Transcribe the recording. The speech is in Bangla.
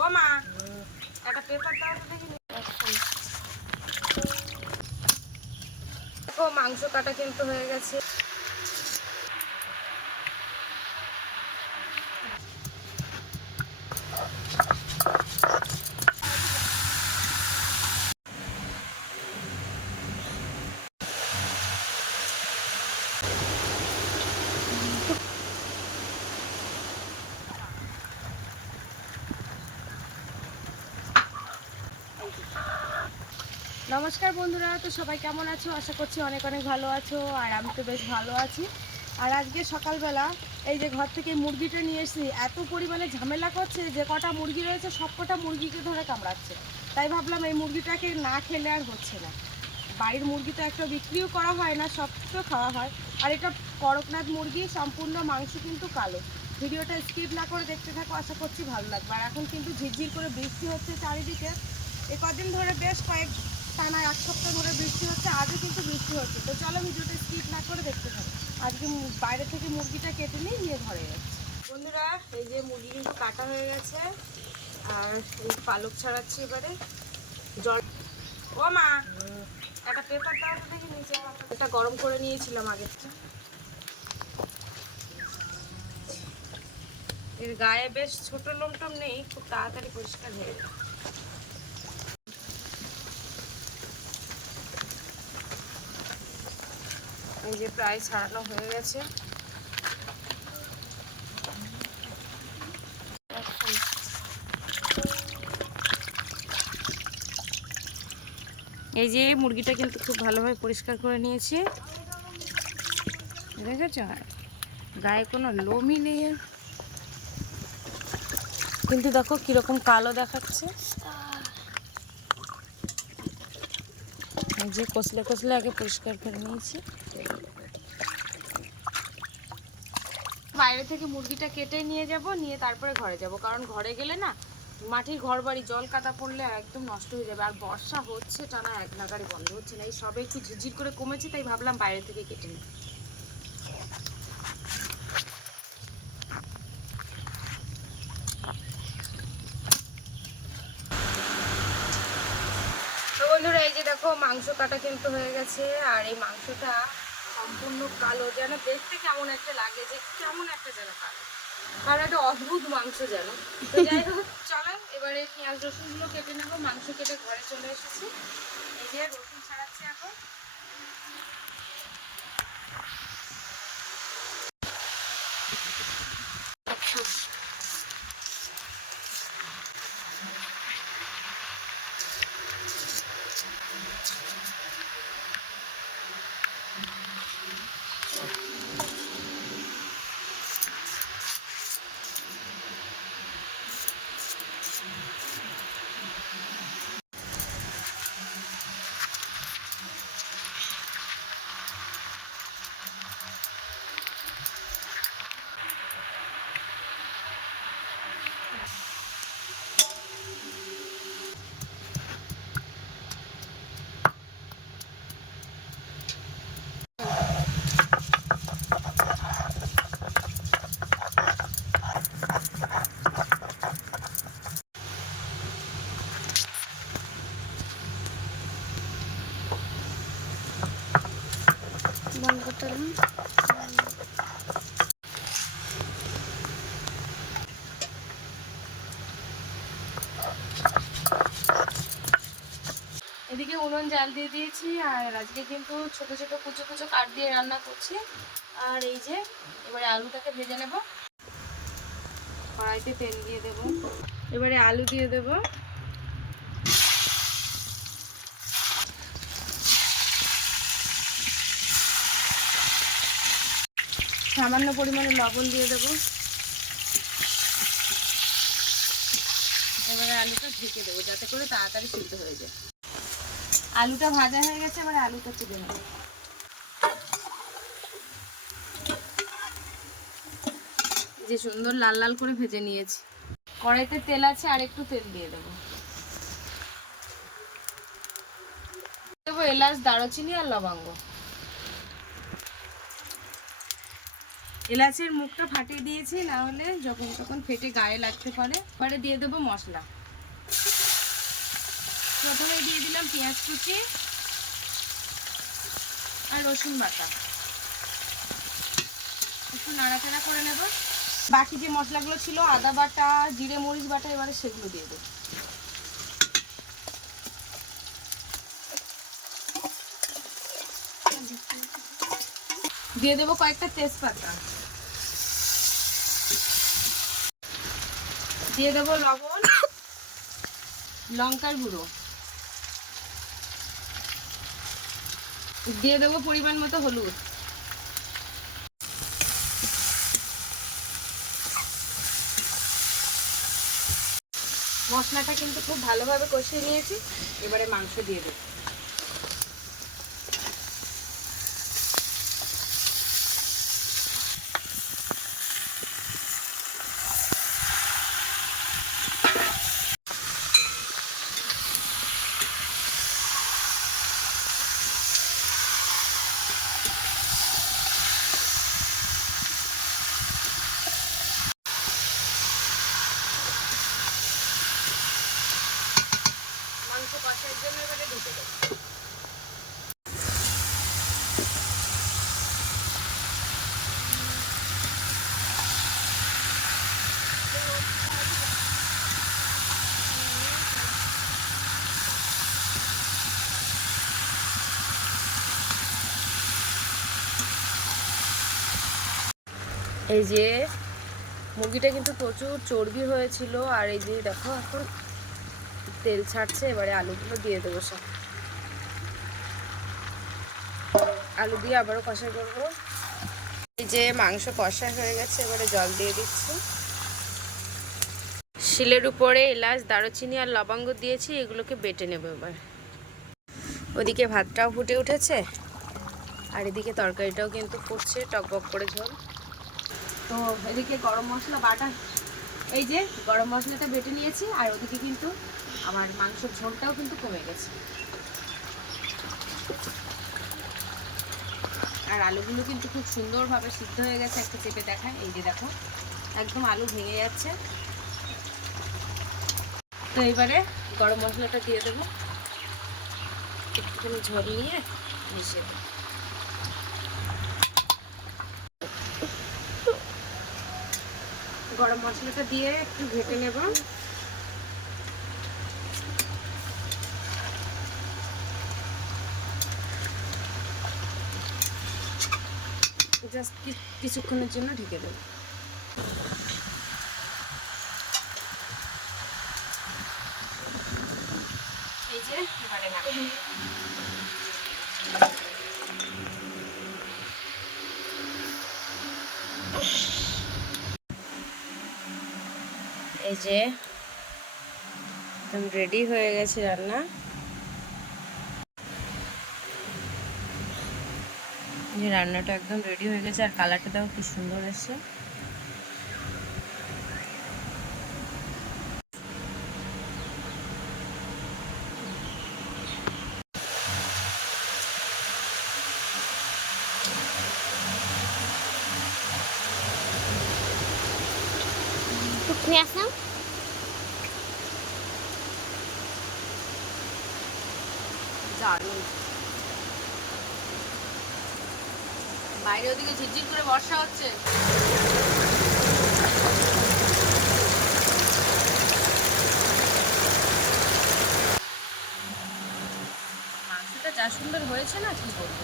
ও মা একটা পেপার মাংস কাটা কিন্তু হয়ে গেছে। নমস্কার বন্ধুরা, তো সবাই কেমন আছো? আশা করছি অনেক অনেক ভালো আছো, আর আমি তো বেশ ভালো আছি। আর আজকে সকালবেলা এই যে ঘর থেকে মুরগিটা নিয়ে এসেছি, এত পরিমাণে ঝামেলা করছে যে কটা মুরগি রয়েছে, সব কটা মুরগিকে ধরে কামড়াচ্ছে। তাই ভাবলাম এই মুরগিটাকে না খেলে আর হচ্ছে না। বাড়ির মুরগি তো একটা বিক্রিও করা হয় না, সব তো খাওয়া হয়। আর এটা করকনাথ মুরগি, সম্পূর্ণ মাংস কিন্তু কালো। ভিডিওটা স্কিপ না করে দেখতে থাকো, আশা করছি ভালো লাগবে। আর এখন কিন্তু ঝিরঝির করে বৃষ্টি হচ্ছে চারিদিকে। এ কদিন ধরে বেশ কয়েক টানা এক সপ্তাহ ধরে বৃষ্টি হচ্ছে, আজও কিন্তু বৃষ্টি হচ্ছে। তো চলো ভিডিওটা স্কিপ না করে দেখতে থাকো। আজকে বাইরে থেকে মুরগিটা কেটে নিয়ে নিয়ে ঘরে যাচ্ছে। বন্ধুরা, এই যে মুরগি কিন্তু কাটা হয়ে গেছে, আর এই পালক ছাড়াচ্ছি এবারে। জল ও মা, একটা পেপার দাও দেখি নিচে। এটা গরম করে নিয়েছিলাম আগে। এর গায়ে বেশ ছোট লোমটম নেই, খুব তাড়াতাড়ি পরিষ্কার হয়ে যায়। এই যে প্রায় ছাড়ানো হয়ে গেছে। এই যে মুরগিটা কিন্তু খুব ভালোভাবে পরিষ্কার করে নিয়েছি। দেখেছ? গায়ে কোনো লোমই নেই। কিন্তু দেখো কীরকম কালো দেখাচ্ছে এই যে কষলে কষলে আগে পরিষ্কার করে নিয়েছি। বাইরে থেকে মুরগিটা কেটে নিয়ে যাব, নিয়ে তারপরে ঘরে যাব। কারণ ঘরে গেলে না, মাটির ঘর বাড়ি জল কাদা পড়লে একদম নষ্ট হয়ে যাবে। আর বর্ষা হচ্ছে, টানা এক নাগারে বন্ধ হচ্ছে না। এই সবে একটু ঝিরঝির করে কমেছে, তাই ভাবলাম বাইরে থেকে কেটে নিই তো বন্ধুরা এই যে দেখো মাংস কাটা কিন্তু হয়ে গেছে আর এই মাংসটা সম্পূর্ণ কালো যেন, দেখতে কেমন একটা লাগে যে কেমন একটা যেন কালো। আর একটা অদ্ভুত মাংস যেন। যাই হোক চলো এবারে পেঁয়াজ রসুনগুলো কেটে নেব। মাংস কেটে ঘরে চলে এসেছি। এই যে রসুন ছাড়াচ্ছি এখন। বন্ধ করলাম এদিকে উনুন জাল দিয়ে দিয়েছি, আর আজকে কিন্তু ছোট ছোট কুচো কুচো কাঠ দিয়ে রান্না করছি। আর এই যে, এবারে আলুটাকে ভেজে নেব। কড়াইতে তেল দিয়ে দেব। এবারে আলু দিয়ে দেব। সামান্য পরিমাণে লবণ দিয়ে দেব। এবারে আলুটা ঢেকে দেবো, যাতে করে তাড়াতাড়ি সিদ্ধ হয়ে যায়। আলুটা ভাজা হয়ে গেছে, এবারে আলুটা তুলে নেব। যে সুন্দর লাল লাল করে ভেজে নিয়েছি। কড়াইতে তেল আছে, আর একটু তেল দিয়ে দেবো। দেবো এলাচ, দারুচিনি আর লবঙ্গ। এলাচের মুখটা ফাটিয়ে দিয়েছি, না হলে যখন তখন ফেটে গায়ে লাগতে পারে। পরে দিয়ে দেবো মশলা। প্রথমে দিয়ে দিলাম পেঁয়াজ কুচি আর রসুন বাটা। একটু নাড়াচাড়া করে নেব। বাকি যে মশলাগুলো ছিল, আদা বাটা, জিরে মরিচ বাটা, এবারে সেগুলো দিয়ে দেবো। দিয়ে দেবো কয়েকটা তেজপাতা। দিয়ে দেবো লবণ, লঙ্কার গুঁড়ো। দিয়ে দেবো পরিমাণ মতো হলুদ। মশলাটা কিন্তু খুব ভালোভাবে কষিয়ে নিয়েছি, এবারে মাংস দিয়ে দেবো। এই যে মুরগিটা কিন্তু প্রচুর চর্বি হয়েছিল, আর এই যে দেখো এখন তেল ছাড়ছে, এবারে আলুগুলো দিয়ে দেবো সব। আলু দিয়ে আবারও কষা করব। এই যে মাংস কষা হয়ে গেছে, এবারে জল দিয়ে দিচ্ছি। শিলের উপরে এলাচ, দারুচিনি আর লবঙ্গ দিয়েছি, এগুলোকে বেটে নেব এবার। ওদিকে ভাতটাও ফুটে উঠেছে, আর এদিকে তরকারিটাও কিন্তু ফুটছে, টকবক করে ঝোল। তো এদিকে গরম মশলা, বাটা, এই যে গরম মশলাটা বেটে নিয়েছি, আর ওদিকে কিন্তু আমার মাংসের ঝোলটাও কিন্তু কমে গেছে। আর আলুগুলো কিন্তু খুব সুন্দরভাবে সিদ্ধ হয়ে গেছে, একটা চেপে দেখায় এই যে দেখো, একদম আলু ভেঙে যাচ্ছে। তো এবারে গরম মশলাটা দিয়ে দেবো। একটুখানি নিয়ে মিশিয়ে দেবো। গরম মশলাটা দিয়ে একটু ঘেটে নেব। জাস্ট কিছুক্ষণের জন্য ঢেকে দেব। এই যে, একদম রেডি হয়ে গেছে রান্না। যে রান্নাটা একদম রেডি হয়ে গেছে, আর কালারটা দেখো কি সুন্দর এসছে। টুকনি দারুণ। বাইরে ওদিকে ঝিরঝির করে বর্ষা হচ্ছে। মাংসটা যা সুন্দর হয়েছে না কি বলব?